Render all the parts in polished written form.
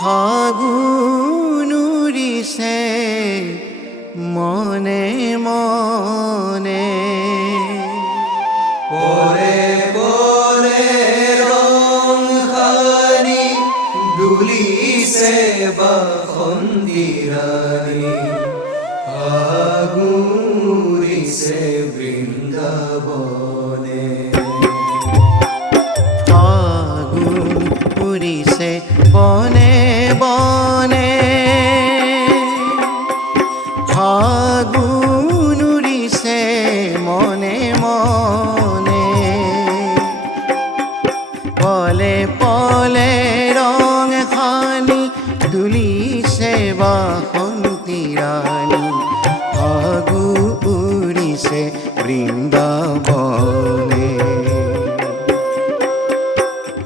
ফাগুন উৰিছে মনে মনে পরে পরে রং খানি দুলিছে বাসন্তী রানী আগুৰিছে বৃন্দাবনে ফাগুন উৰিছে বনে বনে ফাগুন উৰিছে মনে মনে পলে পলে রং খানি দুলিছে বাসন্তী রানী ফাগুন উৰিছে বৃন্দাবনে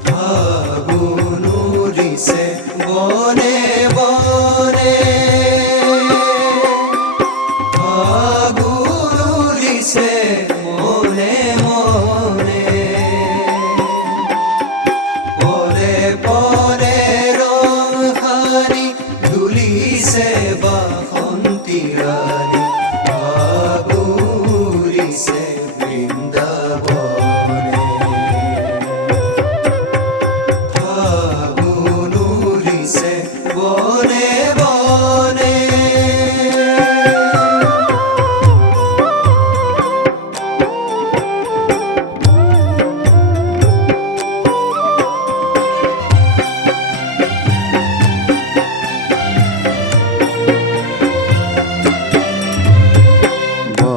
ফাগুন উৰিছে বনে বনে ফাগুন উৰিছে মনে মনে পরে পরে রং খানি দুলিছে বাসন্তী রানী ফাগুন উৰিছে বৃন্দাবনে ফাগুন উৰিছে বনে বনে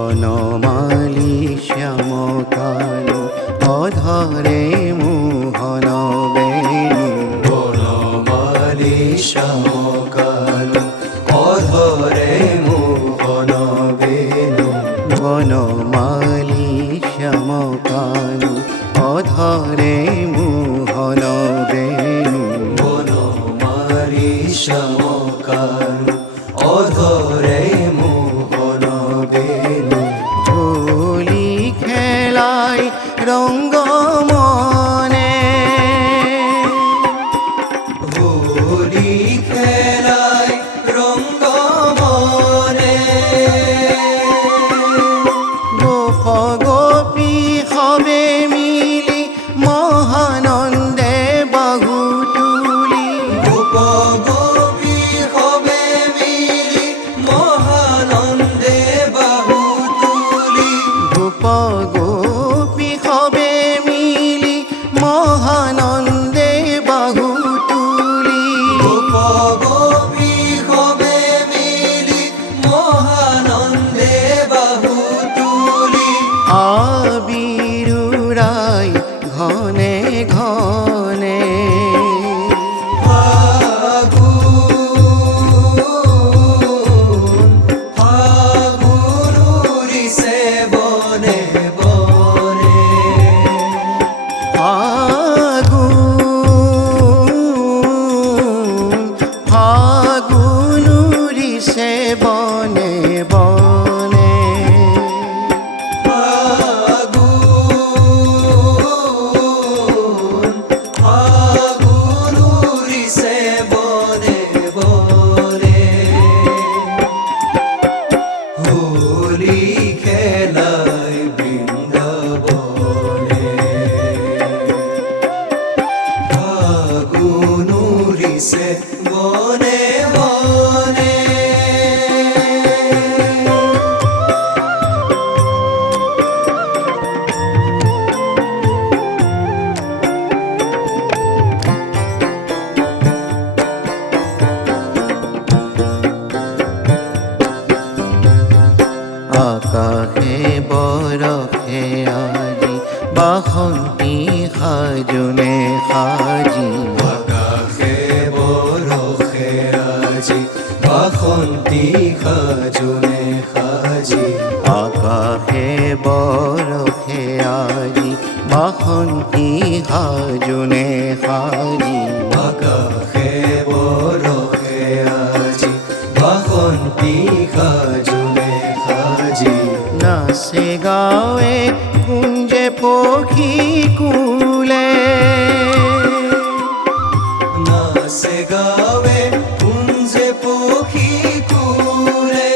বনমালী শ্যাম কানু অধরে মোহন বেণু বনমালী শ্যাম কানু অধরে মোহন বেণু বনমালী শ্যাম কানু অধরে মোহন বেণু বনমালী শ্যাম কানু অধরে মোহন বেণু হোলি খেলাই রঙ্গ মনে হোলি খেলায় রঙ্গ মনে গোপ গোপী হবে মিলি মহানন্দে বাহু তুলি গোপ গোপী হবে মিলি মহানন্দে বাহু তুলি গোপ গোপী হবে মিলি মহানন্দে বাহু তুলি গোপ গোপী হবে মিলি মহানন্দে বাহু তুলি আবিরুরাই ঘনে ঘনে ফাগুন উৰিছে বনে বনে ফাগুন উৰিছে বনে বনে ফাগুন উৰিছে বনে বনে হোলি খেলায় বৃন্দাবনে ফাগুন উৰিছে বনে বনে আকাশে বৰষে আজি বাসন্তী সাজোনে সাজি আকাশে বৰষে আজি বাসন্তী সাজোনে সাজি আকাশে বৰষে আজি বাসন্তী সাজোনে সাজি আকাশে বৰষে আজি বাসন্তী সাজোনে সাজি নাচে গাঁৱে কুঞ্জে পক্ষী কুলে নাচে গাৱে কুঞ্জে পক্ষী কুৰে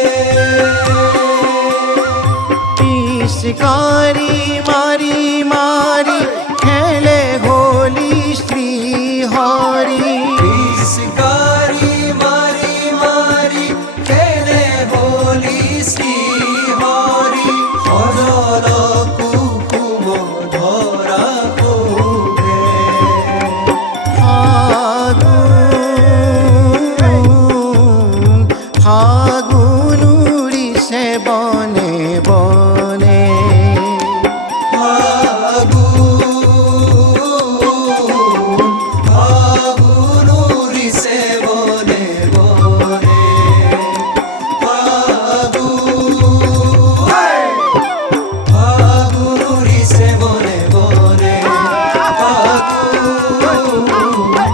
পিচকারি মারি মারি খেলে হোলি শ্রী হরি পিচকাৰি মাৰি মাৰি খেলে হোলি শ্ৰী হৰি সজল কুসুম ধৰা শোভে ফাগুন উৰিছে বনে বনে ফাগুন উৰিছে বনে বনে ফাগুন উৰিছে বনে বনে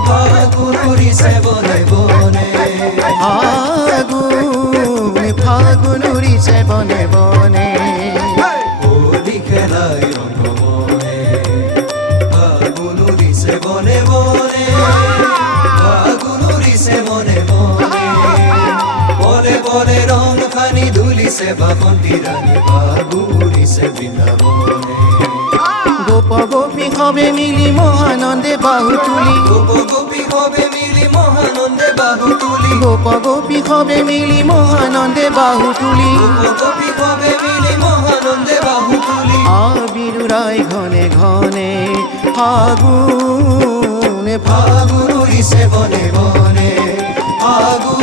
ফাগুন উৰিছে বনে বনে ফাগুন উৰিছে বনে বনে হোলি খেলাই ৰংগমনে ফাগুন উৰিছে বনে বনে ফাগুন উৰিছে বনে বনে বনে বনে ৰং খানি ধুলিছে বাসন্তী ৰাণী ফাগুন উৰিছে বৃন্দাবনে গোপ গোপী সবে মিলি মহানন্দে বাহু তুলি গোপ গোপী সবে মিলি মহানন্দে বাহু তুলি গোপ গোপী সবে মিলি মহানন্দে বাহু তুলি গোপ গোপী সবে মিলি মহানন্দে বাহু তুলি আবিৰুৰাই ঘনে ঘনে ফাগুন ফাগুন উৰিছে বনে বনে ফাগুন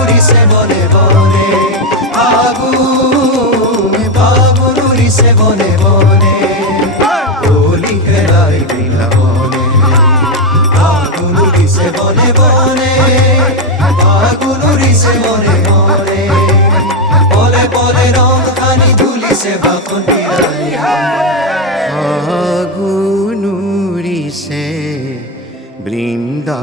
উৰিছে বনে বনে ফাগুন উৰিছে বনে বনে হোলি খেলাই বৃন্দাবনে ফাগুন উৰিছে বনে বনে ফাগুন উৰিছে বনে বনে পলে পলে ৰং খানি ধুলিছে বাসন্তী ৰাণী ফাগুন উৰিছে বৃন্দাবনে